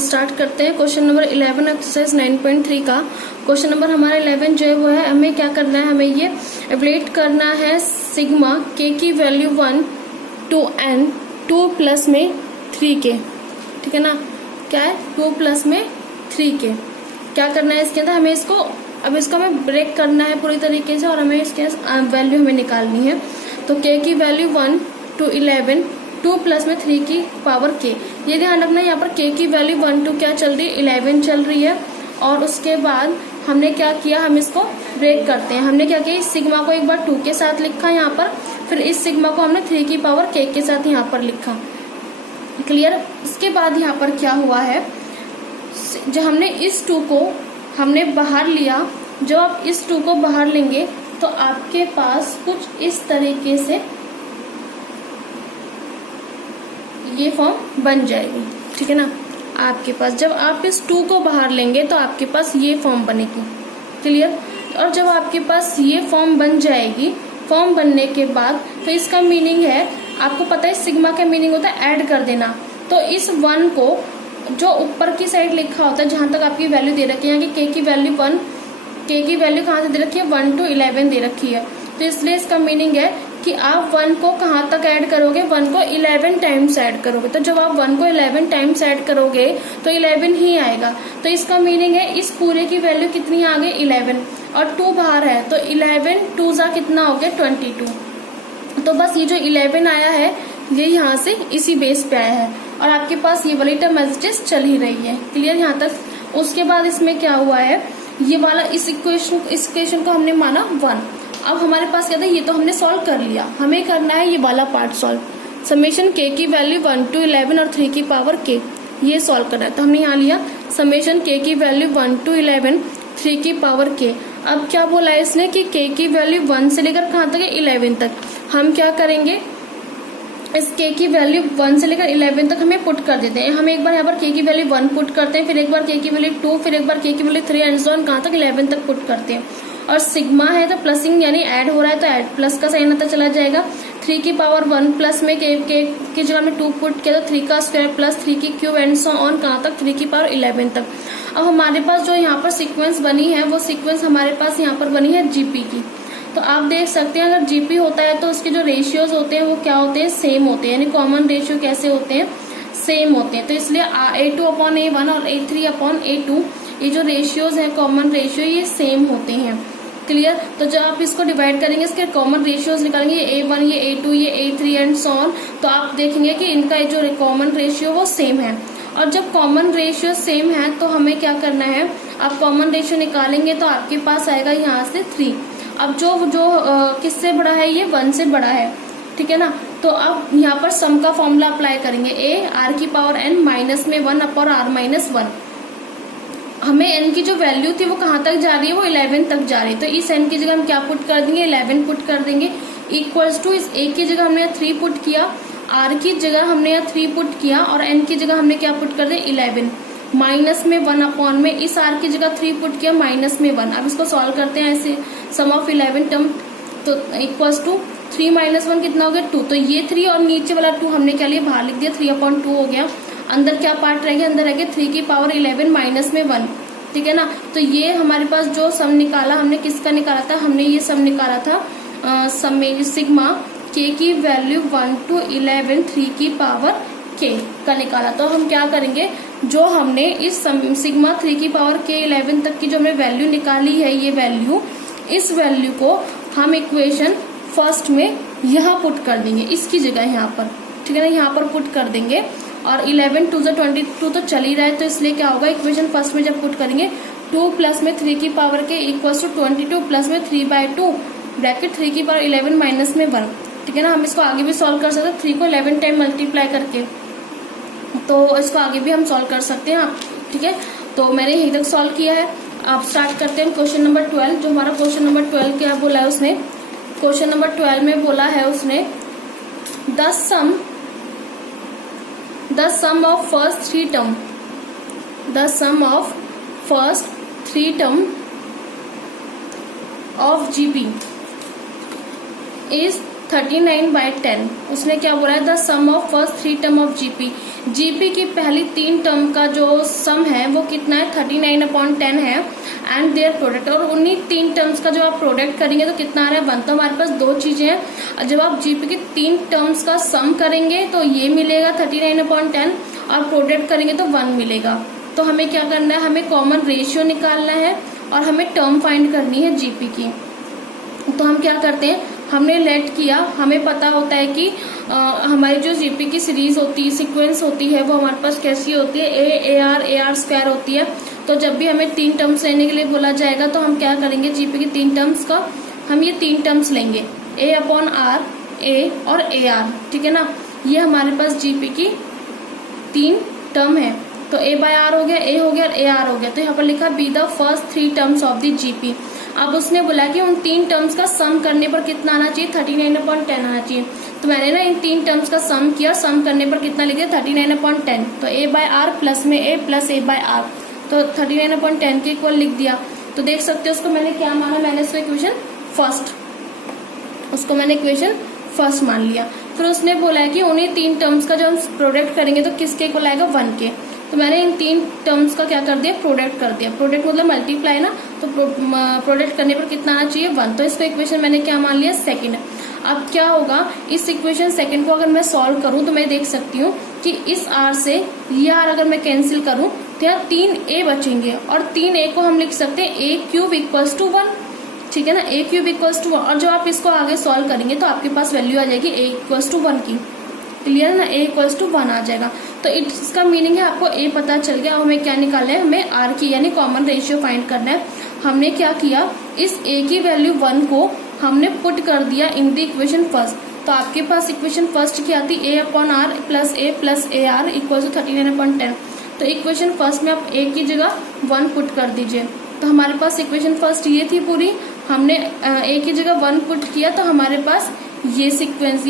Start करते हैं question number 11 exercise 9.3 का। क्वेश्चन नंबर हमारा 11 जो है वो है, हमें क्या करना है, हमें ये एवलेट करना है सिग्मा के की वैल्यू 1 to n 2 प्लस में 3 के, ठीक है ना। क्या है 2 प्लस में 3 के, क्या करना है इसके अंदर हमें इसको हमें ब्रेक करना है पूरी तरीके से और हमें इसके वैल्यू हमें निकालनी है। तो के की वैल्यू 1 to 11 2 प्लस में 3 की पावर के, ये ध्यान रखना है यहाँ पर के की वैल्यू 1 to क्या चल रही है 11 चल रही है। और उसके बाद हमने क्या किया, हम इसको ब्रेक करते हैं। हमने क्या किया, इस सिग्मा को एक बार 2 के साथ लिखा यहाँ पर, फिर इस सिग्मा को हमने 3 की पावर के साथ यहाँ पर लिखा। क्लियर। इसके बाद यहाँ पर क्या हुआ है, जो हमने इस 2 को हमने बाहर लिया, जब आप इस 2 को बाहर लेंगे तो आपके पास कुछ इस तरीके से ये फॉर्म बन जाएगी, ठीक है ना। आपके पास जब आप इस 2 को बाहर लेंगे तो आपके पास ये फॉर्म बनेगी। क्लियर। और जब आपके पास ये फॉर्म बन जाएगी, फॉर्म बनने के बाद तो इसका मीनिंग है, आपको पता है सिग्मा का मीनिंग होता है ऐड कर देना। तो इस 1 को जो ऊपर की साइड लिखा होता है, जहां तक आपकी वैल्यू दे रखी है, यहाँ की के की वैल्यू 1, के की वैल्यू कहाँ से दे रखी है 1 to 11 दे रखी है। तो इसलिए इसका मीनिंग है कि आप 1 को कहाँ तक ऐड करोगे, 1 को 11 टाइम्स ऐड करोगे। तो जब आप 1 को 11 टाइम्स ऐड करोगे तो 11 ही आएगा। तो इसका मीनिंग है इस पूरे की वैल्यू कितनी आ गई 11, और 2 बाहर है तो 11 2 जा कितना हो गया 22। तो बस ये जो 11 आया है ये यहाँ से इसी बेस पे आया है और आपके पास ये वाली टर्म एज इट इज चल ही रही है। क्लियर यहाँ तक। उसके बाद इसमें क्या हुआ है, ये वाला इस इक्वेशन को हमने माना 1। अब हमारे पास क्या था, ये तो हमने सॉल्व कर लिया, हमें करना है ये वाला पार्ट सॉल्व। समेशन के की वैल्यू 1 to 11 और 3 की पावर के, ये सॉल्व करना है। तो हमने यहाँ लिया समेशन के की वैल्यू 1 to 11 3 की पावर के। अब क्या बोला है इसने कि के की वैल्यू 1 से लेकर कहाँ तक है 11 तक। हम क्या करेंगे, इस के की वैल्यू 1 से लेकर 11 तक हमें पुट कर देते हैं। हम एक बार यहाँ पर के की वैल्यू 1 पुट करते हैं, फिर एक बार के की वैल्यू 2, फिर एक बार के की वैल्यू 3 एंड सो ऑन, कहाँ तक 11 तक पुट करते हैं। और सिग्मा है तो प्लसिंग यानी ऐड हो रहा है तो ऐड प्लस का साइन आता चला जाएगा। 3 की पावर 1 प्लस में के की जगह में 2 पुट किया तो 3 का स्क्वायर प्लस 3 की क्यूब एंड सो ऑन, कहाँ तक 3 की पावर 11 तक। अब हमारे पास जो यहाँ पर सीक्वेंस बनी है वो सीक्वेंस हमारे पास यहाँ पर बनी है जीपी की। तो आप देख सकते हैं अगर जीपी होता है तो उसके जो रेशियोज होते हैं वो क्या होते हैं, सेम होते हैं। यानी कॉमन रेशियो कैसे होते हैं, सेम होते हैं। तो इसलिए A2/A1 और A3/A2 ये जो रेशियोज हैं कॉमन रेशियो ये सेम होते हैं। क्लियर। तो जब आप इसको डिवाइड करेंगे, इसके कॉमन रेशियोज निकालेंगे, ये A1 ये A2 ये A3 एंड सो ऑन, तो आप देखेंगे कि इनका जो कॉमन रेशियो वो सेम है। और जब कॉमन रेशियो सेम है तो हमें क्या करना है, आप कॉमन रेशियो निकालेंगे तो आपके पास आएगा यहाँ से 3। अब जो किससे बड़ा है, ये 1 से बड़ा है, ठीक है ना। तो अब यहाँ पर सम का फॉर्मूला अप्लाई करेंगे, a r की पावर n माइनस में 1 अपॉन r माइनस 1। हमें n की जो वैल्यू थी वो कहाँ तक जा रही है, वो 11 तक जा रही है। तो इस n की जगह हम क्या पुट कर देंगे, 11 पुट कर देंगे। इक्वल्स टू इस a की जगह हमने 3 पुट किया, r की जगह हमने यहाँ 3 पुट किया और n की जगह हमने क्या पुट कर दिया 11। माइनस में 1 अपॉन में इस r की जगह 3 पुट किया, माइनस में 1। अब इसको सॉल्व करते हैं ऐसे, सम ऑफ 11 टर्म, तो इक्वल्स टू 3 माइनस 1 कितना हो गया 2। तो ये 3 और नीचे वाला 2 हमने क्या लिया, बाहर लिख दिया, 3/2 हो गया। अंदर क्या पार्ट रह गया, अंदर रह गया 3 की पावर 11 माइनस में 1, ठीक है ना। तो ये हमारे पास जो सम निकाला, हमने किसका निकाला था, हमने ये सम निकाला था सिग्मा के की वैल्यू 1 to 11 3 की पावर के का निकाला। तो हम क्या करेंगे, जो हमने इस सिग्मा 3 की पावर के 11 तक की जो हमने वैल्यू निकाली है, ये वैल्यू, इस वैल्यू को हम इक्वेशन फर्स्ट में यहाँ पुट कर देंगे, इसकी जगह यहाँ पर, ठीक है ना, यहाँ पर पुट कर देंगे। और 11 2 22 तो चल ही रहा है, तो इसलिए क्या होगा, इक्वेशन फर्स्ट में जब पुट करेंगे 2 प्लस में 3 की पावर के इक्वल्स टू 22 प्लस में 3/2 ब्रैकेट 3 की पावर 11 माइनस में 1, ठीक है ना। हम इसको आगे भी सॉल्व कर सकते हैं, 3 को 11 टाइम मल्टीप्लाई करके, तो इसको आगे भी हम सॉल्व कर सकते हैं, ठीक है। तो मैंने यहीं तक सॉल्व किया है। आप स्टार्ट करते हैं क्वेश्चन नंबर 12। जो हमारा क्वेश्चन नंबर 12 क्या बोला है उसने, क्वेश्चन नंबर 12 में बोला है उसने the sum of first three term of GP is 39/10। उसने क्या बोला है, the sum of first 3 term of GP. GP की पहली 3 टर्म का जो सम है वो कितना है, 39/10 है, एंड देयर प्रोडक्ट। और उन्हीं 3 टर्म्स का जो आप प्रोडक्ट करेंगे तो कितना आ रहा है, 1। तो हमारे पास 2 चीजें हैं। जब आप जीपी की 3 टर्म्स का सम करेंगे तो ये मिलेगा 39/10, और प्रोडक्ट करेंगे तो 1 मिलेगा। तो हमें क्या करना है, हमें कॉमन रेशियो निकालना है और हमें टर्म फाइंड करनी है जीपी की। तो हम क्या करते हैं, हमने लेट किया, हमें पता होता है कि हमारी जो जीपी की सीरीज होती है, सीक्वेंस होती है, वो हमारे पास कैसी होती है, ए आर स्क्वायर होती है। तो जब भी हमें 3 टर्म्स लेने के लिए बोला जाएगा तो हम क्या करेंगे, जीपी की 3 टर्म्स का हम ये 3 टर्म्स लेंगे, A/R, A और AR, ठीक है ना। ये हमारे पास जीपी की 3 टर्म है। तो A/R हो गया, A हो गया और AR हो गया। तो यहाँ पर लिखा be the first 3 terms of the GP. अब उसने बोला कि उन 3 टर्म्स का सम करने पर कितना आना चाहिए, 39/10 आना चाहिए। तो मैंने ना इन 3 टर्म्स का सम किया, सम करने पर कितना लिख दिया, 39/10। तो A/R प्लस में A प्लस A/R, तो 39/10 के इक्वल लिख दिया। तो देख सकते हो उसको मैंने क्या माना, मैंने उसको इक्वेशन फर्स्ट मान लिया। फिर उसने बोला है कि उन्हीं 3 टर्म्स का जो हम प्रोडक्ट करेंगे तो किसके इक्वल आएगा, 1 के। तो मैंने इन 3 टर्म्स का क्या कर दिया, प्रोडक्ट कर दिया। प्रोडक्ट मतलब मल्टीप्लाई ना, तो प्रोडक्ट करने पर कितना आना चाहिए, 1। तो इसको इक्वेशन मैंने क्या मान लिया, सेकंड। अब क्या होगा, इस इक्वेशन सेकंड को अगर मैं सॉल्व करूं तो मैं देख सकती हूँ कि इस r से ये r अगर मैं कैंसिल करूं तो यहाँ 3a बचेंगे, और 3a को हम लिख सकते हैं a³ = 1, ठीक है ना, a³ = 1। और जो आप इसको आगे सॉल्व करेंगे तो आपके पास वैल्यू आ जाएगी a = 1 की। क्लियर है ना, a = 1 आ जाएगा। तो इसका मीनिंग है आपको a पता चल गया। हमें क्या निकालना है, हमें r की यानी कॉमन रेशियो फाइंड करना है। हमने क्या किया, इस a की वैल्यू 1 को हमने पुट कर दिया इन द इक्वेशन फर्स्ट। तो आपके पास इक्वेशन फर्स्ट क्या आती, A/R plus A plus AR = 39/10। तो इक्वेशन फर्स्ट में आप a की जगह 1 पुट कर दीजिए। तो हमारे पास इक्वेशन फर्स्ट ये थी पूरी, हमने a की जगह 1 पुट किया तो हमारे पास ये सीक्वेंस,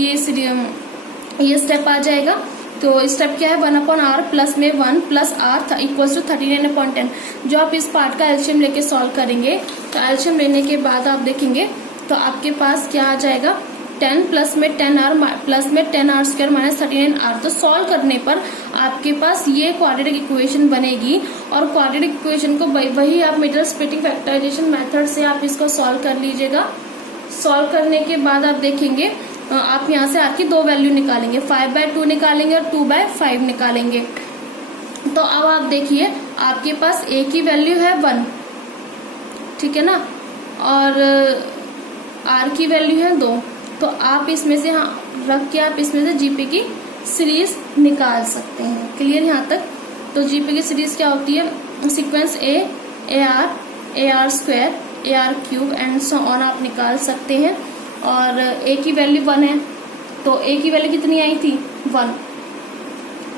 ये स्टेप आ जाएगा। तो स्टेप क्या है, 1/R प्लस में 1 प्लस R = 39/10। जो आप इस पार्ट का एलसीएम लेके सॉल्व करेंगे तो एलसीएम लेने के बाद आप देखेंगे तो आपके पास क्या आ जाएगा, 10 प्लस में 10R प्लस में 10R² - 39R। तो सॉल्व करने पर आपके पास ये क्वाड्रेटिक इक्वेशन बनेगी, और क्वाड्रेटिक इक्वेशन को वही आप मिडल स्प्लिटिंग फैक्टराइजेशन मेथड से आप इसको सॉल्व कर लीजिएगा। सॉल्व करने के बाद आप देखेंगे आप यहाँ से R की 2 वैल्यू निकालेंगे, 5/2 निकालेंगे और 2/5 निकालेंगे। तो अब आप देखिए आपके पास A की वैल्यू है 1, ठीक है ना, और R की वैल्यू है 2। तो आप इसमें से रख के आप इसमें से जीपी की सीरीज निकाल सकते हैं। क्लियर यहाँ तक। तो जीपी की सीरीज क्या होती है, sequence AR AR² AR³ and so on आप निकाल सकते हैं। और A की वैल्यू 1 है, तो A की वैल्यू कितनी आई थी, 1,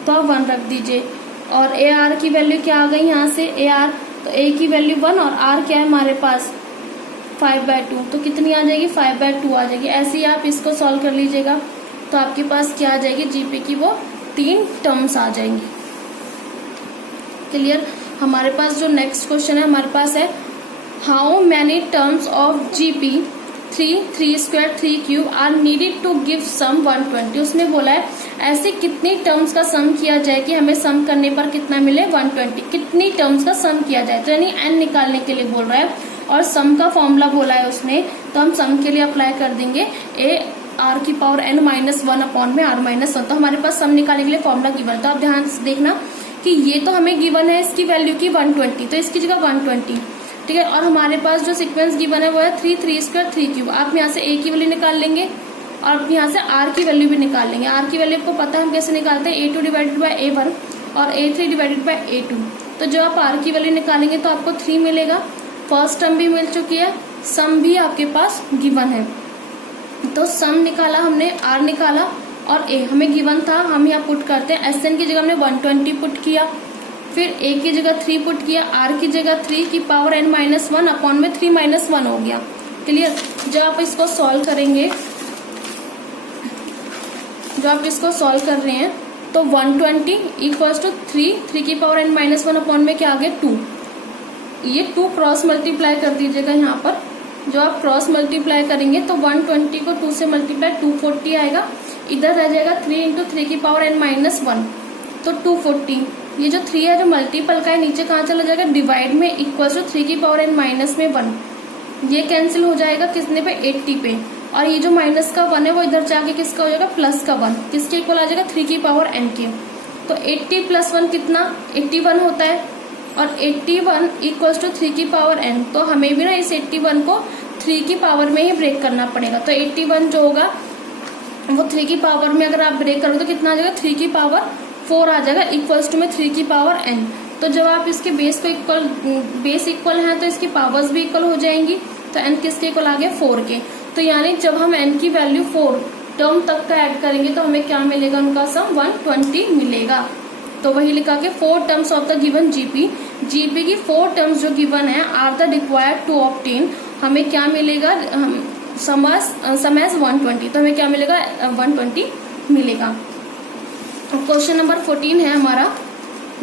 तो आप 1 रख दीजिए। और AR की वैल्यू क्या आ गई यहाँ से, AR, तो A की वैल्यू 1 और R क्या है हमारे पास 5/2, तो कितनी आ जाएगी, 5/2 आ जाएगी। ऐसे ही आप इसको सॉल्व कर लीजिएगा तो आपके पास क्या आ जाएगी, जीपी की वो 3 टर्म्स आ जाएंगी। क्लियर। हमारे पास जो नेक्स्ट क्वेश्चन है हमारे पास है, how many terms of GP 3, 3² 3³ are needed to give sum 120। उसने बोला है ऐसे कितनी टर्म्स का सम किया जाए कि हमें सम करने पर कितना मिले, 120। कितनी टर्म्स का सम किया जाए, तो यानी n निकालने के लिए बोल रहा है, और सम का फॉर्मूला बोला है उसने, तो हम सम के लिए अप्लाई कर देंगे AR⁻n -1/R-1। तो हमारे पास सम निकालने के लिए फॉर्मूला गिवन। तो आप ध्यान से देखना कि ये तो हमें गिवन है इसकी वैल्यू की 120, तो इसकी जगह 120, ठीक है। और हमारे पास जो सीक्वेंस गिवन है वो है 3, 3² 3³ आप यहाँ से A की वैल्यू निकाल लेंगे और आप यहाँ से R की वैल्यू भी निकाल लेंगे। R की वैल्यू आपको पता है हम कैसे निकालते हैं, A2 / A1 और A3 / A2। तो जो आप R की वैल्यू निकालेंगे तो आपको 3 मिलेगा। फर्स्ट टर्म भी मिल चुकी है, सम भी आपके पास गिवन है। तो सम निकाला हमने, R निकाला और A हमें गिवन था, हम यहाँ पुट करते हैं। SN की जगह हमने 120 पुट किया, फिर A की जगह 3 पुट किया, R की जगह 3 की पावर n -1 अपॉन में 3 - 1 हो गया। क्लियर। जब आप इसको सॉल्व करेंगे, जो आप इसको सॉल्व कर रहे हैं तो 120 = 3 की पावर n -1 अपॉन में क्या आ गया 2। ये 2 क्रॉस मल्टीप्लाई कर दीजिएगा यहाँ पर, जो आप क्रॉस मल्टीप्लाई करेंगे तो 120 को 2 से मल्टीप्लाई 240 आएगा। इधर रह जाएगा 3 इंटू 3 की पावर n माइनस 1 तो 240। ये जो 3 है जो मल्टीपल का है नीचे कहाँ चला जाएगा डिवाइड में इक्वल टू 3 की पावर n माइनस में 1। ये कैंसिल हो जाएगा किसने पे 80 पे। और ये जो माइनस का 1 है वो इधर जाके किसका हो जाएगा प्लस का 1। किसके इक्वल आ जाएगा 3 की पावर n के। तो 80 प्लस 1 कितना 81 होता है। और 81 इक्वल्स टू 3 की पावर n। तो हमें भी ना इस 81 को 3 की पावर में ही ब्रेक करना पड़ेगा। तो 81 जो होगा वो 3 की पावर में अगर आप ब्रेक करोगे तो कितना आ जाएगा 3 की पावर 4 आ जाएगा इक्वल्स टू में 3 की पावर n। तो जब आप इसके बेस इक्वल हैं तो इसकी पावर्स भी इक्वल हो जाएंगी। तो n किसके इक्वल आ गया 4 के। तो यानी जब हम n की वैल्यू 4 टर्म तक का ऐड करेंगे तो हमें क्या मिलेगा उनका सम 120 मिलेगा। तो वही लिखा के 4 terms of the given GP की 4 टर्म्स जो गिवन है are the required to obtain. हमें क्या मिलेगा सम एज 120। तो हमें क्या मिलेगा 120 मिलेगा। क्वेश्चन नंबर 14 है हमारा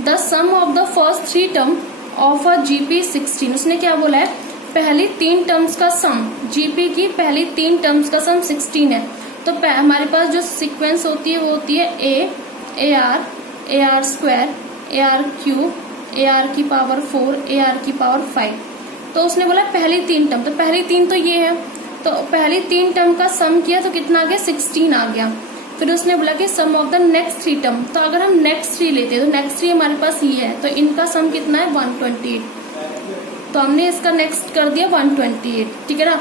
the sum of the first 3 term of a GP 16। उसने क्या बोला है पहली 3 टर्म्स का सम, जीपी की पहली 3 टर्म्स का सम 16 है। तो हमारे पास जो सीक्वेंस होती है वो होती है ए R square, A R cube, A R की पावर 4, ए आर की पावर 5। तो उसने बोला पहली 3 टर्म। तो पहली 3 तो ये है। तो पहली 3 टर्म का सम किया तो कितना आ गया 16 आ गया। फिर उसने बोला कि सम ऑफ द नेक्स्ट 3 टर्म। तो अगर हम नेक्स्ट 3 लेते हैं तो नेक्स्ट 3 हमारे पास ये है। तो इनका सम कितना है 128। तो हमने इसका नेक्स्ट कर दिया 128। ठीक है ना।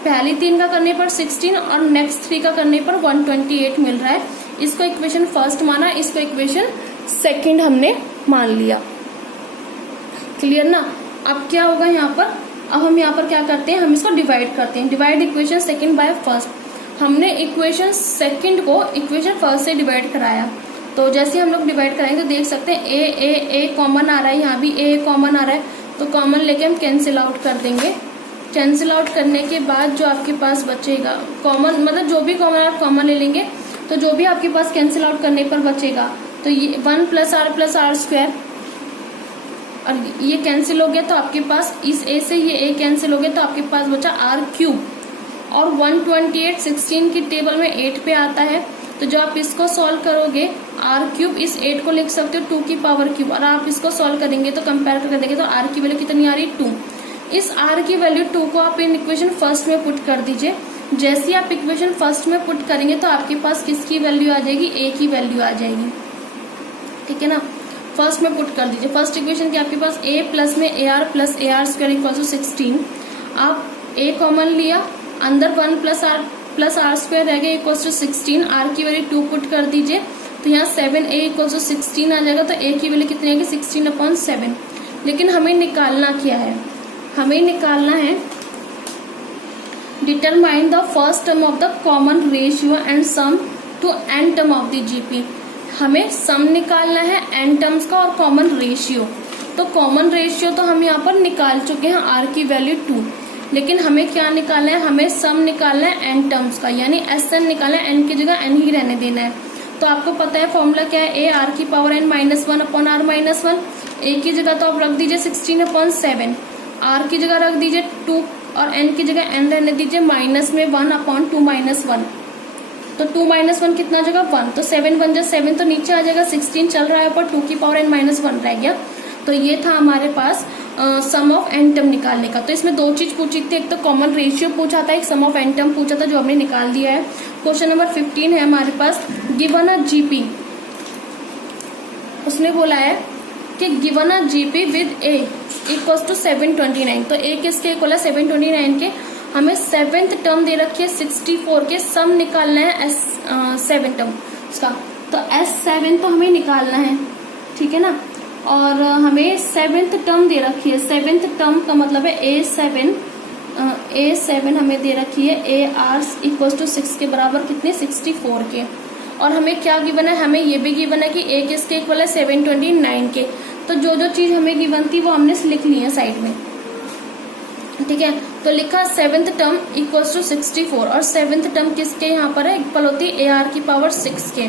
पहली 3 का करने पर 16 और नेक्स्ट 3 का करने पर 128 मिल रहा है। इसको इक्वेशन फर्स्ट माना, इसको इक्वेशन सेकंड हमने मान लिया। क्लियर ना। अब क्या होगा यहाँ पर, अब हम यहाँ पर क्या करते हैं हम इसको डिवाइड करते हैं। Divide equation second by first. हमने इक्वेशन सेकंड को इक्वेशन फर्स्ट से डिवाइड कराया। तो जैसे हम लोग डिवाइड कराएंगे तो देख सकते हैं ए कॉमन आ रहा है, यहाँ भी ए कॉमन आ रहा है। तो कॉमन लेके हम कैंसिल आउट कर देंगे। कैंसिल आउट करने के बाद जो आपके पास बचेगा कॉमन, मतलब जो भी कॉमन आप कॉमन ले लेंगे तो जो भी आपके पास कैंसिल आउट करने पर बचेगा तो ये 1 प्लस आर स्क्वायर और ये कैंसिल हो गया। तो आपके पास इस ए से ये ए कैंसिल हो गया तो आपके पास बचा आर क्यूब। और 128 16 की टेबल में 8 पे आता है। तो जो आप इसको सॉल्व करोगे आर क्यूब इस 8 को लिख सकते हो 2 की पावर क्यूब। और आप इसको सॉल्व करेंगे तो कंपेयर करके देखेंगे तो आर की वैल्यू कितनी आ रही है 2। इस आर की वैल्यू 2 को आप इन इक्वेशन फर्स्ट में पुट कर दीजिए। जैसे ही आप इक्वेशन फर्स्ट में पुट करेंगे तो आपके पास किसकी वैल्यू आ जाएगी ए की वैल्यू आ जाएगी। ठीक है ना। फर्स्ट में पुट कर दीजिए। फर्स्ट इक्वेशन की आपके पास ए प्लस में A R square equal to 16। आप ए कॉमन लिया, अंदर 1 प्लस आर स्क्वायर रह गया इक्वल टू 16। आर की वैल्यू 2 पुट कर दीजिए तो यहाँ 7a इक्वल टू 16 आ जाएगा। तो ए की वैल्यू कितनी आएगी 16/7। लेकिन हमें निकालना क्या है, हमें निकालना है determine the first term of the common ratio and sum to n term of the GP. हमें सम निकालना है n टर्म्स का और कॉमन रेशियो। तो कॉमन रेशियो तो हम यहाँ पर निकाल चुके हैं r की वैल्यू 2। लेकिन हमें क्या निकालना है, हमें सम निकालना है n टर्म्स का, यानी SN निकालना है। n की जगह n ही रहने देना है। तो आपको पता है फॉर्मूला क्या है, ए आर की पावर n -1 अपॉन r -1। ए की जगह तो आप रख दीजिए 16/7, आर की जगह रख दीजिए 2 और n की जगह n रहने दीजिए -1 अपॉन 2 -1। तो 2 -1 कितना जगह 1। तो 7 1 जा 7 तो नीचे आ जाएगा 16 चल रहा है पर 2 की पावर n -1 रह गया। तो ये था हमारे पास सम ऑफ n टर्म निकालने का। तो इसमें 2 चीज पूछी थी, एक तो कॉमन रेशियो पूछा था, एक सम ऑफ n टर्म पूछा था जो हमने निकाल दिया है। क्वेश्चन नंबर 15 है हमारे पास गिवन अ जीपी। उसने बोला है कि given a GP with A equals to 729। तो ए किसके इक्वल है 729 के। हमें 7th टर्म दे रखी है 64 के, सम निकालना है S7 टर्म उसका। तो S7 तो हमें निकालना है, ठीक है ना। और हमें 7th टर्म दे रखी है, 7th टर्म का मतलब है A7 हमें दे रखी है AR इक्वल्स टू 6 के बराबर कितने 64 के। और हमें क्या गिवन है, हमें ये भी गिवन है कि ए किसके इक्वल है 729 के। तो जो जो चीज हमें गिवन थी वो हमने लिख ली है साइड में, ठीक है। तो लिखा 7th टर्म इक्वल्स टू 64 और 7th टर्म किसके यहाँ पर है इक्वल होती है AR की पावर 6 के।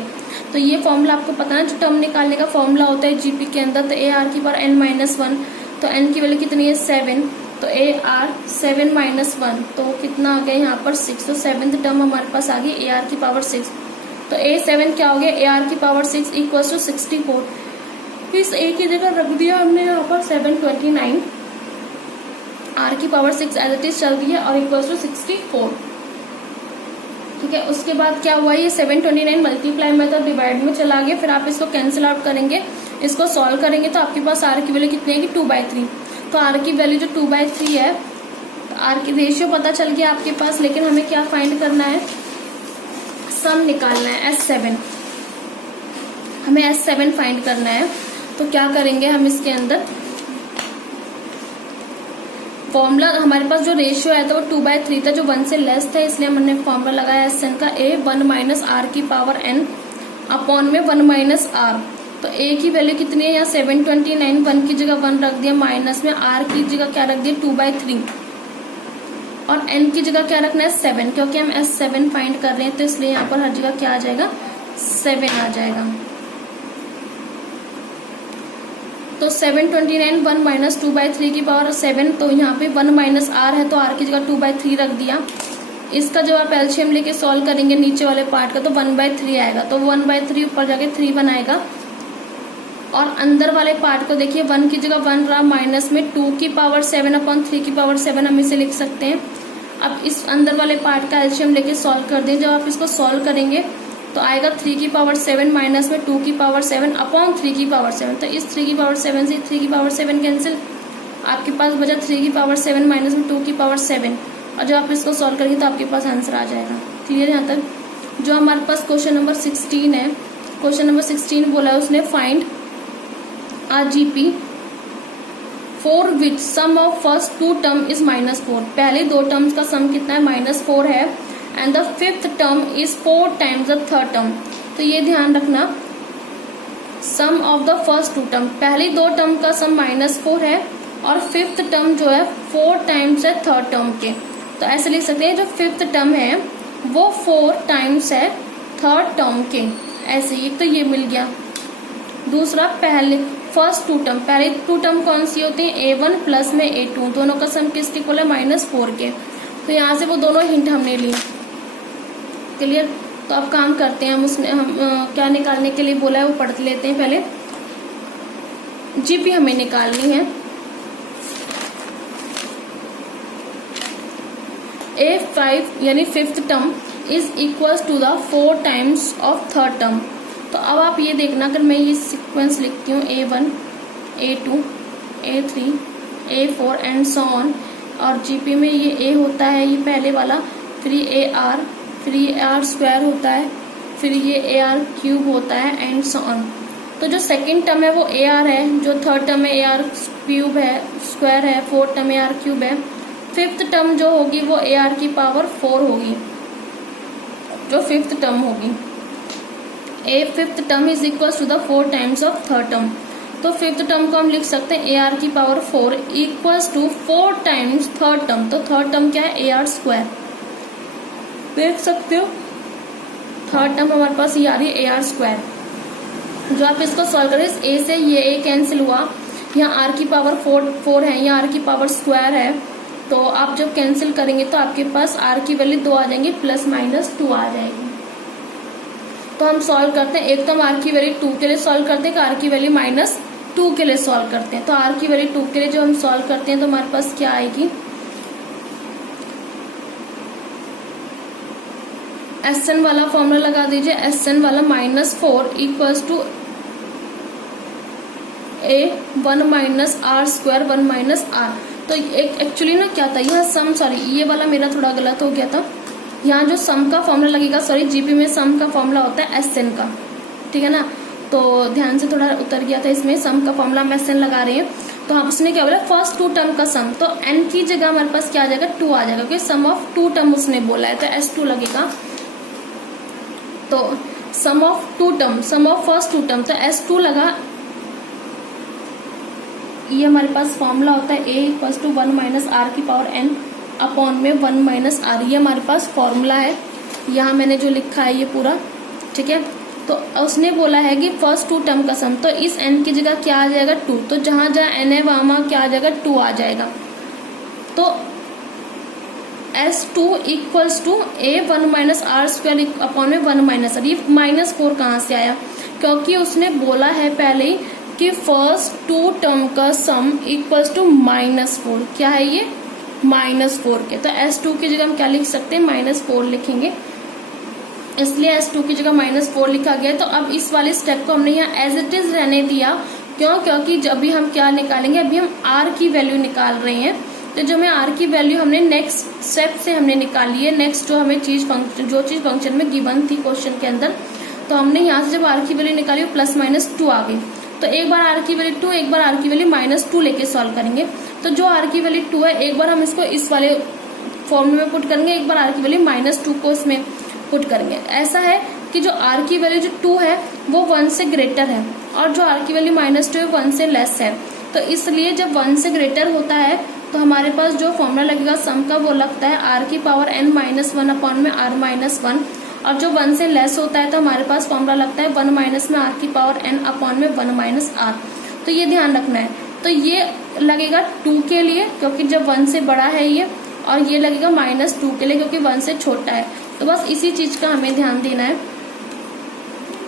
तो ये फॉर्मूला आपको पता है, जो टर्म निकालने का फॉर्मूला होता है जीपी के अंदर। तो AR की पावर n -1, तो n की वैल्यू कितनी है 7 तो ए आर 7 माइनस 1 तो कितना आ गया यहाँ पर 6। तो 7th टर्म हमारे पास आ गई ए आर की पावर 6। तो A7 क्या हो गया, ए आर की पावर 6 इक्वल टू 64। इस ए की जगह रख दिया हमने यहाँ पर 729, आर की पावर 6 एज इट इज चल रही है और इक्वल टू 64। ठीक है, उसके बाद क्या हुआ, ये 729 मल्टीप्लाई मेथड डिवाइड में चला गया। फिर आप इसको कैंसिल आउट करेंगे, इसको सॉल्व करेंगे तो आपके पास आर की वैल्यू कितनी है कि 2/3। तो आर की वैल्यू जो 2/3 है, आर की रेशियो पता चल गया आपके पास, लेकिन हमें क्या फाइंड करना है, सम निकालना है S7। हमें S7 फाइंड करना है। तो क्या करेंगे हम, इसके अंदर फॉर्मूला हमारे पास जो रेशियो है तो वो 2/3 था, जो 1 से लेस था, इसलिए हमने फॉर्मूला लगाया Sn का A 1 माइनस आर की पावर n अपॉन में 1 माइनस आर। तो A की वैल्यू कितनी है, यहाँ 729, 1 की जगह 1 रख दिया, माइनस में आर की जगह क्या रख दिया 2/3 और n की जगह क्या रखना है 7, क्योंकि हम S7 फाइंड कर रहे हैं तो इसलिए यहाँ पर हर जगह क्या आ जाएगा 7 आ जाएगा। तो 729 1 माइनस 2/3 की पावर 7, तो यहाँ पे 1 माइनस आर है तो आर की जगह 2/3 रख दिया। इसका जब आप एलसीएम लेके सॉल्व करेंगे नीचे वाले पार्ट का तो 1/3 आएगा, तो 1/3 ऊपर जाके 3 बनाएगा और अंदर वाले पार्ट को देखिए 1 की जगह 1 रहा, माइनस में 2 की पावर 7 अपॉन 3 की पावर 7 हम इसे लिख सकते हैं। अब इस अंदर वाले पार्ट का एलसीएम लेके सॉल्व कर दें, जब आप इसको सॉल्व करेंगे तो आएगा 3 की पावर 7 माइनस में 2 की पावर 7 अपॉन 3 की पावर 7। तो इस 3 की पावर 7 से 3 की पावर 7 कैंसिल, आपके पास बचा 3 की पावर 7 माइनस में 2 की पावर 7 और जब आप इसको सॉल्व करेंगे तो आपके पास आंसर आ जाएगा। क्लियर यहाँ तक। जो हमारे पास क्वेश्चन नंबर 16 है, क्वेश्चन नंबर 16 बोला है उसने find a GP for which sum of first 2 term is -4। पहले 2 टर्म्स का सम कितना है -4 है and the 5th term is 4 times the 3rd term. तो ये ध्यान रखना, सम ऑफ द फर्स्ट 2 टर्म, पहली 2 टर्म का सम -4 है और 5th टर्म जो है 4 टाइम्स है 3rd टर्म के। तो ऐसे लिख सकते हैं जो 5th टर्म है वो 4 टाइम्स है 3rd टर्म के। ऐसे ही तो ये मिल गया। दूसरा पहले फर्स्ट 2 टर्म, पहले 2 टर्म कौन सी होती है, A1 प्लस में A2, दोनों का सम किसके इक्वल है -4 के। तो यहाँ से वो दोनों हिंट हमने ली। क्लियर। तो अब काम करते हैं, हम क्या निकालने के लिए बोला है वो पढ़ लेते हैं पहले। जीपी हमें निकालनी है। A5 यानी 5th term is equals to the 4 times of 3rd term. तो अब आप ये देखना, अगर मैं ये सीक्वेंस लिखती हूँ A1 A2 A3 A4 and so on, और जीपी में ये A होता है ये पहले वाला, फिर ये AR, फिर ये AR स्क्वायर होता है, फिर ये AR क्यूब होता है एंड सो ऑन। तो जो सेकंड टर्म है वो AR है, जो 3rd टर्म है AR क्यूब है, स्क्वायर है, 4th टर्म AR क्यूब है, 5th टर्म जो होगी वो AR की पावर 4 होगी, जो 5th टर्म होगी। A 5th term is equal to the 4 times of 3rd term. तो 5th टर्म को हम लिख सकते हैं AR की power 4 equals to 4 times 3rd term. तो 3rd टर्म क्या है, AR स्क्वायर। देख सकते हो 3rd टर्म हमारे पास ये आ रही है AR स्क्वायर। जो आप इसको सॉल्व करें, A से ये A कैंसिल हुआ, यहाँ R की पावर 4 है, यहाँ R की पावर स्क्वायर है, तो आप जब कैंसिल करेंगे तो आपके पास R की वैल्यू 2 आ जाएंगी, +-2 आ जाएगी। तो हम सॉल्व करते हैं, एक तो हम R की वैल्यू 2 के लिए सॉल्व करते हैं, R की वैल्यू -2 के लिए सॉल्व करते हैं। तो R की वैल्यू 2 के लिए जो हम सॉल्व करते हैं तो हमारे पास क्या आएगी, Sn वाला फॉर्मूला लगा दीजिए, Sn वाला -4 equals to A 1 minus R square 1 minus R। तो एक एक्चुअली ना क्या था, यह सम, सॉरी ये वाला मेरा थोड़ा गलत हो गया था, यहाँ जो सम का फॉर्मूला लगेगा, सॉरी जीपी में सम का फॉर्मूला होता है Sn का, ठीक है ना। तो ध्यान से थोड़ा उतर गया था, इसमें सम का फॉर्मूला हम Sn लगा रहे हैं। तो हम उसने क्या बोला, फर्स्ट 2 टर्म का सम, तो n की जगह हमारे पास क्या आ जाएगा 2 आ जाएगा, क्योंकि सम ऑफ 2 टर्म उसने बोला है तो S2 लगेगा। तो sum of 2 term, sum of first 2 term, तो S2 लगा। ये हमारे पास फॉर्मूला होता है A equals to 1 minus R की पावर n अपॉन में 1 माइनस R। ये हमारे पास फॉर्मूला है, यहाँ मैंने जो लिखा है ये पूरा, ठीक है। तो उसने बोला है कि फर्स्ट 2 टर्म का सम, तो इस n की जगह क्या आ जाएगा 2, तो जहाँ जहाँ n है वहाँ क्या आ जाएगा 2 आ जाएगा। तो S2 equals to A1 minus R square upon में 1 माइनस आर। ये -4 कहाँ से आया? क्योंकि उसने बोला है पहले ही कि फर्स्ट 2 टर्म का सम इक्वल्स टू -4। क्या है ये? -4 के। तो S2 की जगह हम क्या लिख सकते हैं? -4 लिखेंगे, इसलिए S2 की जगह -4 लिखा गया। तो अब इस वाले स्टेप को हमने यहाँ एज इट इज रहने दिया। क्यों? क्योंकि जब भी हम क्या निकालेंगे, अभी हम R की वैल्यू निकाल रहे हैं। तो जो हमें R की वैल्यू हमने नेक्स्ट स्टेप से हमने निकाली है, नेक्स्ट जो हमें चीज फंक्शन में गिवन थी क्वेश्चन के अंदर, तो हमने यहाँ से जब R की वैल्यू निकाली वो +-2 आ गई। तो एक बार R की वैल्यू 2, एक बार R की वैल्यू -2 लेके सॉल्व करेंगे। तो जो R की वैल्यू 2 है, एक बार हम इसको इस वाले फॉर्मूले में पुट करेंगे, एक बार R की वैल्यू -2 को इसमें पुट करेंगे। ऐसा है कि जो R की वैल्यू जो 2 है वो 1 से ग्रेटर है, और जो R की वैल्यू -2 है 1 से लेस है। तो इसलिए जब 1 से ग्रेटर होता है तो हमारे पास जो फॉर्मूला लगेगा सम का, वो लगता है R की पावर n-1 अपॉन में r-1। और जो 1 से लेस होता है तो हमारे पास फॉर्मूला लगता है 1 माइनस में r की पावर n अपॉन में 1 माइनस r। तो ये ध्यान रखना है। तो ये लगेगा 2 के लिए क्योंकि जब 1 से बड़ा है ये, और ये लगेगा -2 के लिए क्योंकि 1 से छोटा है। तो बस इसी चीज का हमें ध्यान देना है।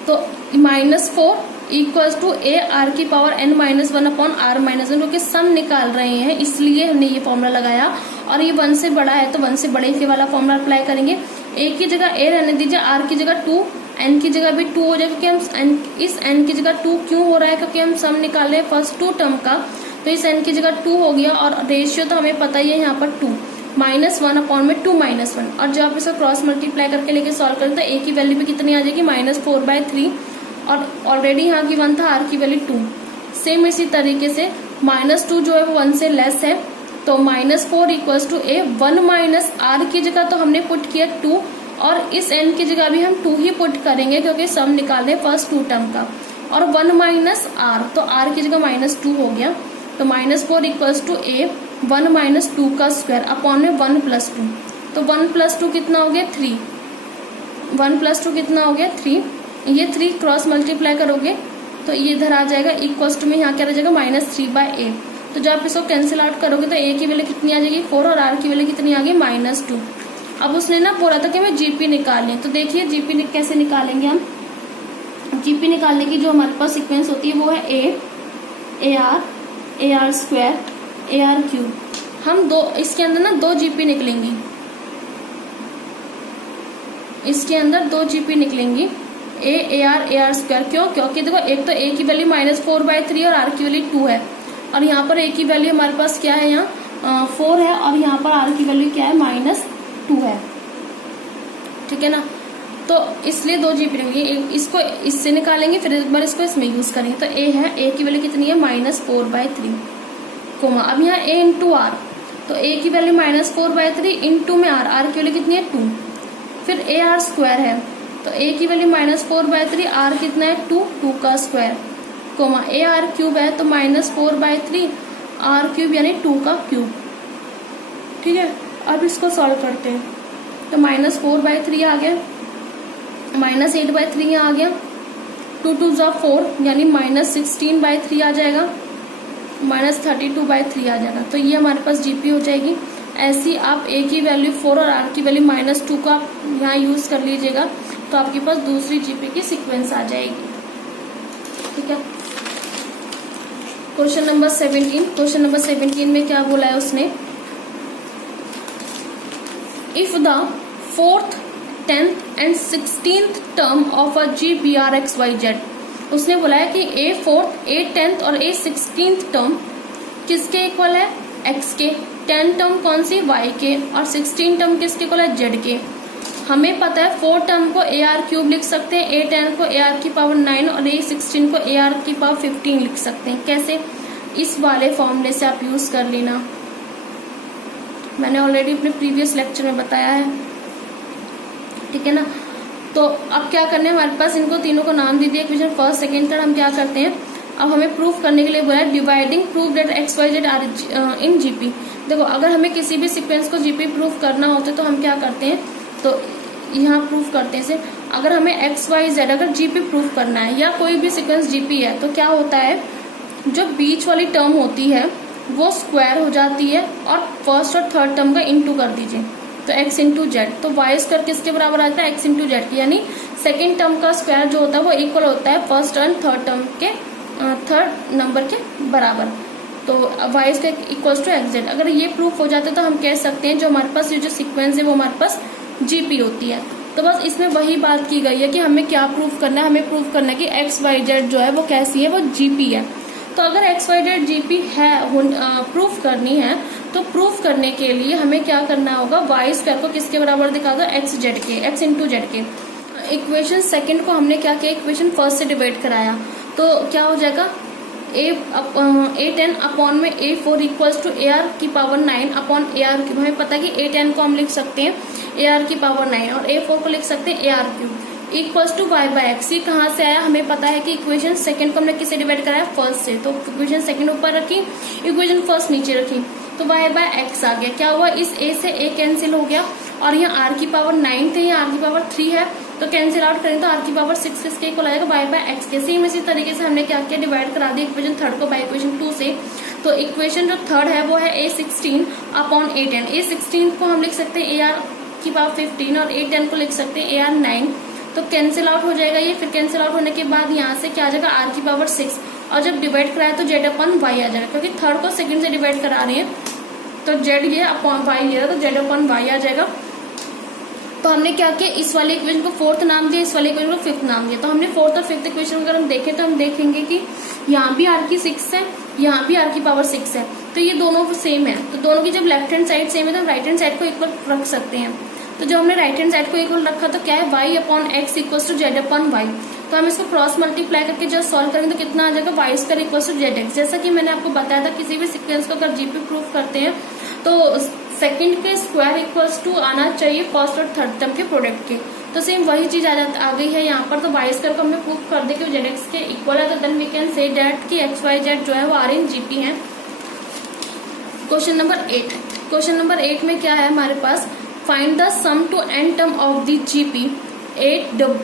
तो -4 इक्वल्स टू A R की पावर n-1 अपॉन r-1, क्योंकि सम निकाल रहे हैं इसलिए हमने ये फॉर्मूला लगाया। और ये 1 से बड़ा है तो 1 से बड़े के वाला फॉर्मूला अप्लाई करेंगे। A की जगह A रहने दीजिए, R की जगह 2, N की जगह भी 2 हो जाएगा। क्योंकि हम इस N की जगह 2 क्यों हो रहा है? क्योंकि हम सम निकाल रहे हैं फर्स्ट 2 टर्म का, तो इस N की जगह 2 हो गया। और रेशियो तो हमें पता ही है यहाँ पर 2, -1 अपॉन में 2 -1। और जब आप इसको क्रॉस मल्टीप्लाई करके लेके सॉल्व करें तो A की वैल्यू भी कितनी आ जाएगी? -4/3। और ऑलरेडी यहाँ की 1 था, R की वैल्यू 2। सेम इसी तरीके से -2 जो है वो 1 से लेस है, तो -4 equals to A 1 minus R की जगह तो हमने पुट किया 2, और इस N की जगह भी हम 2 ही पुट करेंगे क्योंकि सम निकाल रहे फर्स्ट 2 टर्म का। और 1 माइनस R, तो R की जगह -2 हो गया। तो -4 इक्वल्स टू A 1 माइनस 2 का स्क्वायर अपॉन में 1 + 2। तो 1 + 2 कितना हो गया? 3। 1 + 2 कितना हो गया? 3। ये 3 क्रॉस मल्टीप्लाई करोगे तो ये इधर आ जाएगा, इक्वल्स टू में यहाँ क्या रह जाएगा? -3/A। तो जब आप इसको कैंसिल आउट करोगे तो A की वैल्यू कितनी आ जाएगी? 4, और R की वैल्यू कितनी आ गई? -2। अब उसने ना बोला था कि हमें GP निकालें, तो देखिए GP कैसे निकालेंगे हम। GP निकालने की जो हमारे पास सीक्वेंस होती है वो है A, AR, AR², AR3। हम इसके अंदर ना 2 GP निकलेंगी, इसके अंदर 2 GP निकलेंगी, A, AR, AR²। क्यों? क्योंकि देखो एक तो A की वैल्यू -4/3 और R की वैल्यू 2 है, और यहाँ पर A की वैल्यू हमारे पास क्या है? यहाँ 4 है, और यहाँ पर R की वैल्यू क्या है? -2 है। ठीक है ना? तो इसलिए 2 GP निकलेंगे, इसको इससे निकालेंगे, फिर एक बार इसको इसमें यूज करेंगे। तो A है, A की वैल्यू कितनी है? -4/3, कोमा। अब यहाँ A इंटू R, तो A की वैल्यू -4/3 इंटू में R की वैल्यू कितनी है? 2। फिर AR² है, तो A की वैल्यू -4/3, R कितना है? 2 का स्क्वायर, कोमा AR³ है, तो -4/3 R³ यानी 2 का क्यूब। ठीक है, अब इसको सॉल्व करते हैं। तो -4/3 आ गया, -8/3 यहाँ आ गया, 2 2 = 4 यानी -16/3 आ जाएगा, -32/3 आ जाएगा। तो ये हमारे पास GP हो जाएगी। ऐसी आप A की वैल्यू 4 और R की वैल्यू -2 का यहाँ यूज कर लीजिएगा, तो आपके पास दूसरी GP की सीक्वेंस आ जाएगी। ठीक है, क्वेश्चन नंबर 17। क्वेश्चन नंबर 17 में क्या बोला है उसने? If the 4th, 10th and 16th term of a GBRXYZ, उसने बोला है कि A 4th, A 10th और A 16th टर्म किसके इक्वल है? X के। 10 टर्म कौन सी? Y के। और 16 टर्म किसके इक्वल है? Z के। हमें पता है 4 टर्म को AR³ लिख सकते हैं, A 10 को AR की पावर 9 और A 16 को AR की पावर 15 लिख सकते हैं। कैसे? इस वाले फॉर्मूले से आप यूज कर लेना, मैंने ऑलरेडी अपने प्रीवियस लेक्चर में बताया है। ठीक है ना? तो अब क्या करने हैं, हमारे पास इनको तीनों को नाम दे दिया, इक्वेशन फर्स्ट, सेकेंड, थर्ड। हम क्या करते हैं, अब हमें प्रूफ करने के लिए बोला है dividing proof that XYZ are in GP। देखो, अगर हमें किसी भी सीक्वेंस को GP प्रूफ करना होता है तो हम क्या करते हैं, तो यहाँ प्रूफ करते हैं। अगर हमें XYZ अगर GP प्रूफ करना है या कोई भी सीक्वेंस GP है, तो क्या होता है, जो बीच वाली टर्म होती है वो स्क्वायर हो जाती है और फर्स्ट और थर्ड टर्म का इंटू कर दीजिए, तो x इंटू जेड। तो वाई स्क्वायर किसके बराबर आता है, x इंटू जेड की, यानी सेकेंड टर्म का स्क्वायर जो होता है वो इक्वल होता है फर्स्ट एंड थर्ड टर्म के थर्ड नंबर के बराबर। तो y square equals to x z. अगर ये प्रूफ हो जाता है तो हम कह सकते हैं जो हमारे पास ये जो सीक्वेंस है वो हमारे पास जीपी होती है। तो बस इसमें वही बात की गई है कि हमें क्या प्रूफ करना है, हमें प्रूफ करना है कि एक्स वाई जेड जो है वो कैसी है, वो जीपी है। तो अगर एक्स वाई जेड जीपी है, प्रूफ करनी है, तो प्रूफ करने के लिए हमें क्या करना होगा, वाई स्क्वायर को किसके बराबर दिखा दो, एक्स जेड के, एक्स इंटू जेड के। इक्वेशन सेकंड को हमने क्या किया, इक्वेशन फर्स्ट से डिवाइड कराया, तो क्या हो जाएगा, A10 अपॉन में A4 इक्वल्स टू AR की पावर 9 अपॉन AR क्यूब। हमें पता है कि A10 को हम लिख सकते हैं AR की पावर 9 और A4 को लिख सकते हैं AR cube equals to y by x. ये कहाँ से आया, हमें पता है कि इक्वेशन सेकंड को हमने किससे डिवाइड कराया, फर्स्ट से। तो इक्वेशन सेकंड ऊपर रखी, इक्वेशन फर्स्ट नीचे रखी, तो y बाय एक्स आ गया। क्या हुआ, इस a से a कैंसिल हो गया और यहाँ r की पावर 9 थे, यहाँ r की पावर 3 है, तो कैंसिल आउट करें तो r की पावर 6 किसके इक्वल आएगा, y बाय एक्स के। सेम इसी तरीके से हमने क्या किया, डिवाइड करा दिया इक्वेशन थर्ड को बाय इक्वेशन 2 से। तो इक्वेशन जो थर्ड है वो है A16 अपॉन A10। A16 को हम लिख सकते हैं AR की पावर 15 और A10 को लिख सकते हैं AR 9। तो कैंसिल आउट हो जाएगा ये, फिर कैंसिल आउट होने के बाद यहाँ से क्या आ जाएगा, r की पावर 6, और जब डिवाइड कराया तो z अपॉन y आ जाएगा, क्योंकि थर्ड को सेकंड से डिवाइड करा रहे हैं तो z ये अपॉन y ये तो z अपॉन y आ जाएगा। तो हमने क्या किया, इस वाले इक्वेशन को फोर्थ नाम दिया, इस वाले इक्वेशन को फिफ्थ नाम दिया। तो हमने फोर्थ और फिफ्थ इक्वेशन अगर हम देखें तो हम देखेंगे कि यहाँ भी r की 6 है, यहाँ भी r की पावर 6 है, तो ये दोनों सेम है। तो दोनों की जब लेफ्ट हैंड साइड सेम है तो हम राइट हैंड साइड को इक्वल रख सकते हैं। तो जब हमने राइट हैंड साइड को इक्वल रखा तो क्या है, y upon x equal to z upon y. तो हम इसको क्रॉस मल्टीप्लाई करके जब सॉल्व करेंगे तो कितना आ जाएगा, y square equal to z x. जैसा कि मैंने आपको बताया था किसी भी सीक्वेंस को अगर जीपी प्रूफ करते हैं तो सेकंड के स्क्वायर इक्वल्स टू आना चाहिए फर्स्ट और थर्ड टर्म के प्रोडक्ट के। तो सेम वही चीज आ गई है यहाँ पर। तो वाई स्क्वायर को हमने प्रूफ कर दिया कि जेड एक्स के इक्वल है, तो then we can say that कि एक्स वाई जेड जो है वो आर इन जीपी है। Question number 8। क्वेश्चन नंबर 8 में क्या है हमारे पास, find the sum to n term of the GP 88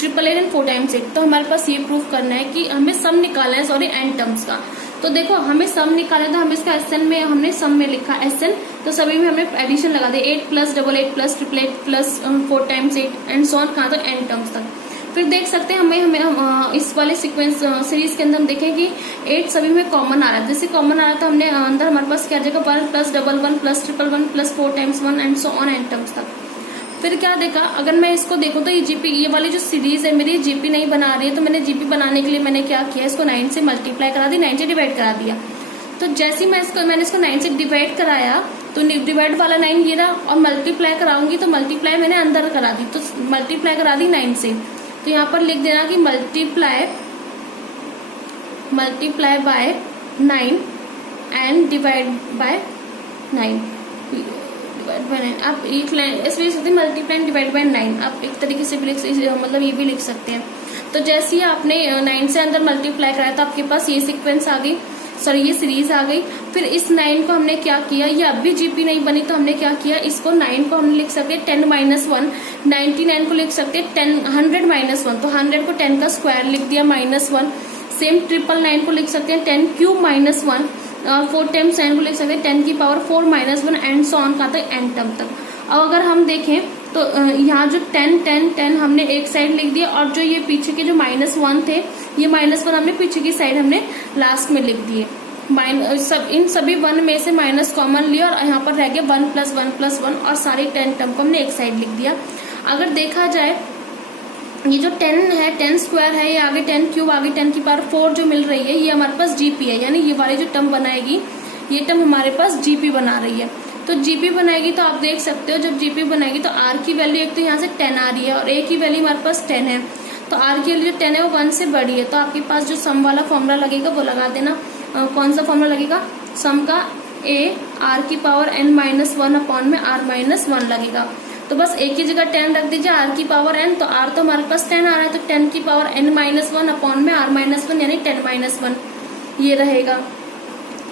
888 and 4 times 8। तो हमारे पास ये प्रूफ करना है कि हमें सम निकालना है, सॉरी एन टर्म्स का। तो देखो हमें सम निकालना था, हम इसका एसएन में हमने सम में लिखा एसएन, तो सभी में हमने एडिशन लगा दिया 8 plus 88 plus 888 plus 4 times 8 and so on, कहाँ तक एन टर्म्स तक। फिर देख सकते हैं हमें इस वाले सीक्वेंस सीरीज के अंदर हम देखें कि 8 सभी में कॉमन आ रहा है। जैसे कॉमन आ रहा था हमने अंदर हमारे पास क्या आ जाएगा 1 plus 11 plus 111 plus 4 times 1 and so on an terms तक। फिर क्या देखा, अगर मैं इसको देखूं तो ये जीपी, ये वाली जो सीरीज है मेरी जीपी नहीं बना रही है, तो मैंने जीपी बनाने के लिए मैंने क्या किया, इसको 9 से मल्टीप्लाई करा दी, 9 से डिवाइड करा दिया। तो जैसे ही मैंने इसको 9 से डिवाइड कराया तो डिवाइड वाला 9 ये रहा, और मल्टीप्लाई कराऊंगी तो मल्टीप्लाई मैंने अंदर करा दी, तो मल्टीप्लाई करा दी 9 से। तो यहाँ पर लिख देना कि multiply by 9 and divide by 9 divide by 9। आप एक लाइन ऐसे लिख सकते हैं, मल्टीप्लाई डिवाइड बाय 9, आप एक तरीके से भी मतलब ये भी लिख सकते हैं। तो जैसे ही आपने 9 से अंदर मल्टीप्लाई कराया तो आपके पास ये सीक्वेंस आ गई, सॉरी ये सीरीज आ गई। फिर इस 9 को हमने क्या किया, ये अब भी जीपी नहीं बनी तो हमने क्या किया, इसको 9 को हमने लिख सकते हैं 10 माइनस 1, 99 को लिख सकते हैं 100 माइनस 1, तो 100 को 10 का स्क्वायर लिख दिया माइनस 1। सेम 999 को लिख सकते हैं 10 क्यूब माइनस 1, 4 टाइम्स 9 को लिख सकते हैं 10 की power 4 minus 1 and so on, कहाँ तक एन टर्म तक। अब अगर हम देखें तो यहाँ जो 10 हमने एक साइड लिख दिया, और जो ये पीछे के जो -1 थे, ये -1 हमने पीछे की साइड हमने लास्ट में लिख दिए। इन सभी 1 में से माइनस कॉमन लिया और यहाँ पर रह गया 1 प्लस 1 प्लस 1, और सारे 10 टर्म को हमने एक साइड लिख दिया। अगर देखा जाए ये जो 10 है 10 स्क्वायर है, ये आगे 10 क्यूब, आगे 10 की पावर 4 जो मिल रही है, ये हमारे पास जीपी है, यानी ये वाली जो टर्म बनाएगी ये टर्म हमारे पास जीपी बना रही है। तो जीपी बनाएगी तो आप देख सकते हो जब जीपी बनाएगी तो आर की वैल्यू एक तो यहाँ से 10 आ रही है और ए की वैल्यू हमारे पास 10 है, तो आर की वैल्यू जो 10 है वो 1 से बड़ी है। तो आपके पास जो सम वाला फॉर्मूला लगेगा वो लगा देना। कौन सा फॉर्मूला लगेगा, सम का ए आर की पावर n माइनस 1 अपॉन में r माइनस 1 लगेगा। तो बस एक ही जगह 10 रख दीजिए, r की पावर n, तो r तो हमारे पास 10 आ रहा है, तो 10 की पावर n माइनस 1 अपॉन में r माइनस 1 यानी 10 माइनस 1 ये रहेगा।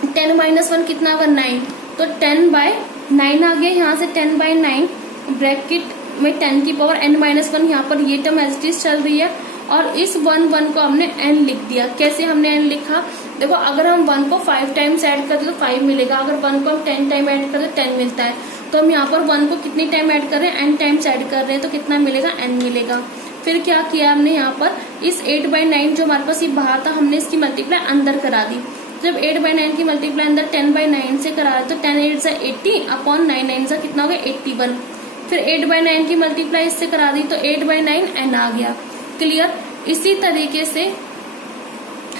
10 माइनस 1 कितना होगा 9, तो 10 बाय 9 आ गया, यहाँ से 10 बाय 9 ब्रैकेट में 10 की पावर n माइनस 1, यहाँ पर ये टर्म एज इट इज चल रही है, और इस 1 को हमने n लिख दिया। कैसे हमने n लिखा, देखो अगर हम 1 को 5 टाइम्स ऐड करते तो 5 मिलेगा, अगर 1 को हम 10 टाइम ऐड करते तो 10 मिलता है। तो हम यहाँ पर 1 को कितनी टाइम ऐड कर रहे हैं, n टाइम्स ऐड कर रहे हैं, तो कितना मिलेगा, n मिलेगा। फिर क्या किया हमने यहाँ पर, इस 8/9 जो हमारे पास ये बाहर था, हमने इसकी मल्टीप्लाई अंदर करा दी। जब 8/9 की मल्टीप्लाई अंदर 10/9 से करा रहे तो 10 8 80 अपॉन 9 9 कितना हो गया 81। फिर 8/9 की मल्टीप्लाई इससे करा दी तो 8/9 n आ गया। क्लियर। इसी तरीके से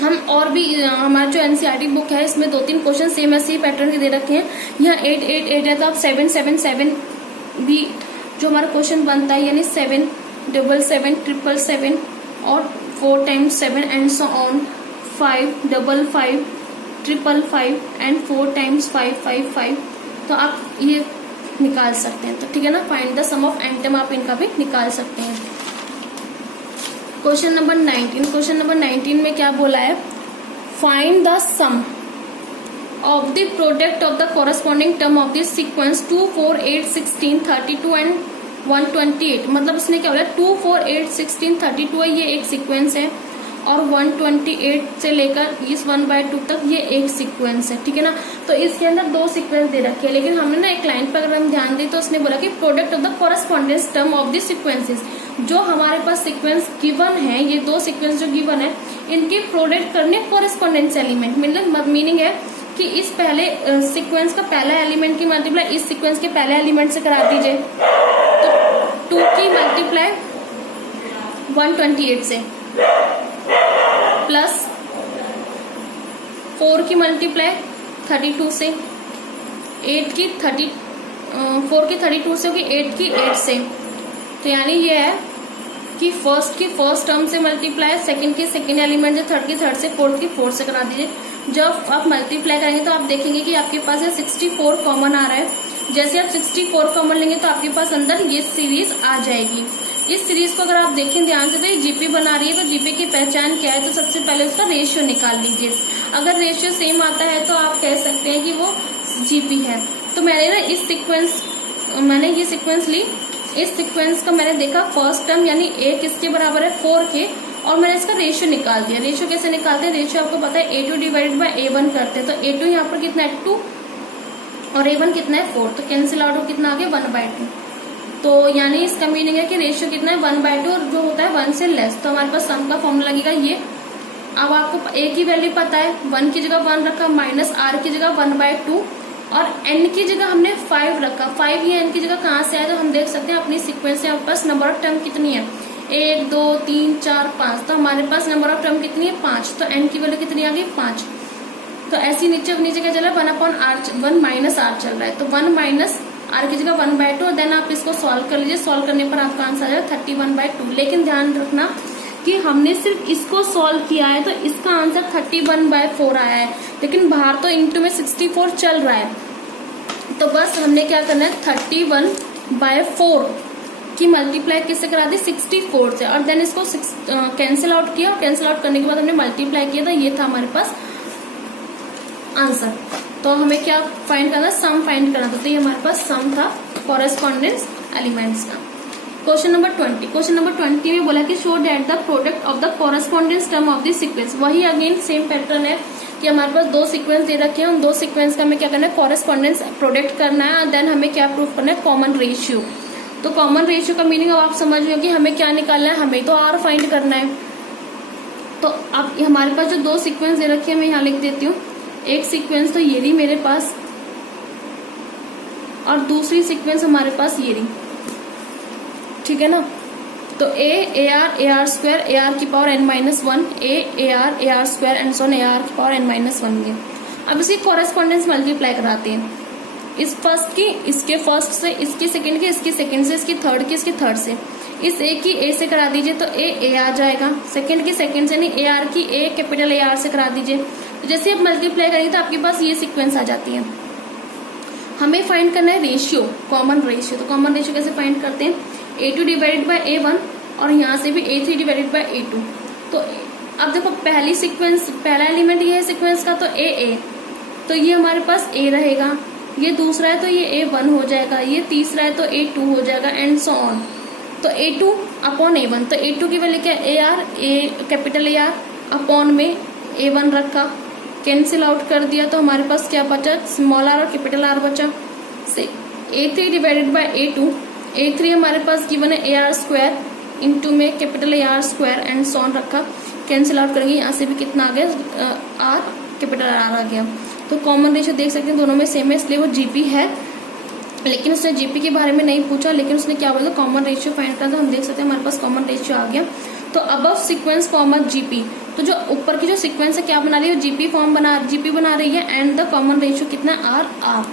हम और भी, हमारा जो एनसीईआरटी बुक है इसमें 2-3 क्वेश्चन सेम ऐसे ही पैटर्न के दे रखे हैं। यहाँ 8 8 8 है तो आप 7 7 7 भी जो हमारा क्वेश्चन बनता है, यानी 7 7 7 7 7 और 4 times 7 and so on, 5 5 5 5 5 and 4 times 5 5 5। तो आप ये निकाल सकते हैं। तो ठीक है ना, find the sum of and term आप इनका भी निकाल सकते हैं। क्वेश्चन नंबर 19, क्वेश्चन नंबर 19 में क्या बोला है, find the sum of the product of the corresponding term of the sequence 2 4 8 16 32 and 128। मतलब इसने क्या बोला, 2 4 8 16 32 है, ये एक सीक्वेंस है, और 128 से लेकर इस 1/2 तक ये एक सीक्वेंस है। ठीक है ना। तो इसके अंदर 2 सीक्वेंस दे रखे हैं, लेकिन हमने ना एक लाइन पर अगर हम ध्यान दें तो उसने बोला कि product of the correspondence term of the sequences, जो हमारे पास सीक्वेंस गिवन है, ये 2 सीक्वेंस जो गिवन है, इनके प्रोडक्ट करने कोरस्पॉन्डेंस एलिमेंट। मतलब मीनिंग है कि इस पहले सीक्वेंस का पहला एलिमेंट की मल्टीप्लाई इस सीक्वेंस के पहले एलिमेंट से करा दीजिए, तो 2 की मल्टीप्लाई 128 से, प्लस 4 की मल्टीप्लाई 32 से, 4 की 32 से होगी, 8 की 8 से। तो यानी ये है कि फर्स्ट की फर्स्ट टर्म से मल्टीप्लाई, सेकंड की सेकंड एलिमेंट जो थर्ड की थर्ड से, फोर्थ की फोर्थ से करा दीजिए। जब आप मल्टीप्लाई करेंगे तो आप देखेंगे कि आपके पास 64 कॉमन आ रहा है। जैसे आप 64 कॉमन लेंगे तो आपके पास अंदर ये सीरीज आ जाएगी। इस सीरीज को अगर आप देखें ध्यान से तो ये जीपी बना रही है, तो जीपी की पहचान क्या है, तो सबसे पहले उसका रेशियो निकाल लीजिए। अगर रेशियो सेम आता है तो आप कह सकते हैं कि वो जीपी है। तो मैंने ना मैंने ये सीक्वेंस ली, इस सीक्वेंस का मैंने देखा फर्स्ट टर्म यानी a किसके बराबर है 4 के, और मैंने इसका रेशियो निकाल दिया। रेशियो कैसे निकालते हैं, रेशियो आपको पता है a2 डिवाइडेड बाय a1 करते हैं। तो a2 यहाँ पर कितना है 2 और a1 कितना है 4, तो कैंसिल आउट हो कितना आ गया 1/2। तो यानी इसका मीनिंग है कि रेशियो कितना है 1/2 और जो होता है 1 से लेस। तो हमारे पास सम का फॉर्मूला लगेगा ये। अब आपको a की वैल्यू पता है, 1 की जगह 1 रखा, माइनस r की जगह 1/2 और n की जगह हमने 5 रखा। 5 ये n की जगह कहाँ से आया, तो हम देख सकते हैं अपनी सीक्वेंस से हमारे पास नंबर ऑफ टर्म कितनी है, 1 2 3 4 5। तो हमारे पास नंबर ऑफ टर्म कितनी है 5, तो n की वैल्यू कितनी आ गई 5। तो ऐसी नीचे क्या चल रहा है 1/r 1 माइनस r चल रहा है, तो 1 माइनस r की जगह 1/2 और देन आप इसको सॉल्व कर लीजिए। सॉल्व करने पर आपका आंसर आ जाएगा 31/2। लेकिन ध्यान रखना कि हमने सिर्फ इसको सॉल्व किया है तो इसका आंसर 31/4 आया है, लेकिन बाहर तो इंटू में 64 चल रहा है। तो बस हमने क्या करना है 31/4 की मल्टीप्लाई किससे करा दी 64 से, और देन इसको कैंसिल आउट किया, और कैंसिल आउट करने के बाद हमने मल्टीप्लाई किया था, ये था हमारे पास आंसर। तो हमें क्या फाइंड करना, सम फाइंड करना था। तो ये हमारे पास सम था कॉरेस्पॉन्डेंस एलिमेंट्स का। क्वेश्चन नंबर 20, क्वेश्चन नंबर 20 में बोला कि show that the product of the correspondence term of the sequence. वही अगेन सेम पैटर्न है कि हमारे पास 2 सीक्वेंस दे रखे हैं, उन 2 सीक्वेंस का हमें क्या करना है कॉरेस्पॉन्डेंस प्रोडक्ट करना है, और देन हमें क्या प्रूव करना है कॉमन रेशियो। तो कॉमन रेशियो का मीनिंग अब आप समझ रहे हो कि हमें क्या निकालना है, हमें तो आर फाइंड करना है। तो अब हमारे पास जो 2 सीक्वेंस दे रखे हैं मैं यहाँ लिख देती हूँ। एक सीक्वेंस तो ये रही मेरे पास, और दूसरी सीक्वेंस हमारे पास ये रही, ठीक है ना। तो AR स्क्वायर AR की power n-1, AR square and so AR की पावर n-1 ये। अब इसी कॉरेस्पॉन्डेंस मल्टीप्लाई कराते हैं, इस फर्स्ट की इसके फर्स्ट से, इसकी सेकंड की इसकी सेकंड से, इसकी थर्ड की इसकी थर्ड से। इस A की A से करा दीजिए तो A आ जाएगा, सेकंड की सेकंड से नहीं, AR की A कैपिटल AR से करा दीजिए। तो जैसे आप मल्टीप्लाई करेंगे तो आपके पास ये सीक्वेंस आ जाती है। हमें फाइंड करना है रेशियो, कॉमन रेशियो। तो कॉमन रेशियो कैसे फाइंड करते हैं, A2 डिवाइडेड बाय A1 और यहाँ से भी A3 डिवाइडेड बाय A2। तो अब देखो पहली सीक्वेंस, पहला एलिमेंट ये है सीक्वेंस का, तो AA, तो ये हमारे पास A रहेगा, ये दूसरा है तो ये A1 हो जाएगा, ये तीसरा है तो A2 हो जाएगा एंड सो ऑन। तो A2 अपॉन A1, तो A2 की वैल्यू क्या है AR, कैपिटल AR अपॉन में A1 रखा, कैंसिल आउट कर दिया तो हमारे पास क्या बचा, स्मॉल r और कैपिटल R बचा। से A3 divided by A2, A3 हमारे पास गिवन है AR स्क्वायर इंटू में कैपिटल AR स्क्वायर एंड सॉन रखा, कैंसिल आउट करेंगे, यहाँ से भी कितना आ गया R कैपिटल R आ गया। तो कॉमन रेशियो देख सकते हैं दोनों में सेम है, इसलिए वो GP है, लेकिन उसने जीपी के बारे में नहीं पूछा, लेकिन उसने क्या बोला कॉमन रेशियो फाइंड करना, तो हम देख सकते हैं हमारे पास कॉमन रेशियो आ गया। तो above sequence form of GP, तो जो ऊपर की जो सीक्वेंस है क्या बना रही है, जीपी बना रही है एंड द कॉमन रेशियो कितना आर।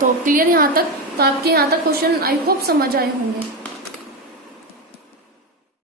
तो क्लियर यहाँ तक, तो आपके यहाँ तक क्वेश्चन आई होप समझ आए होंगे।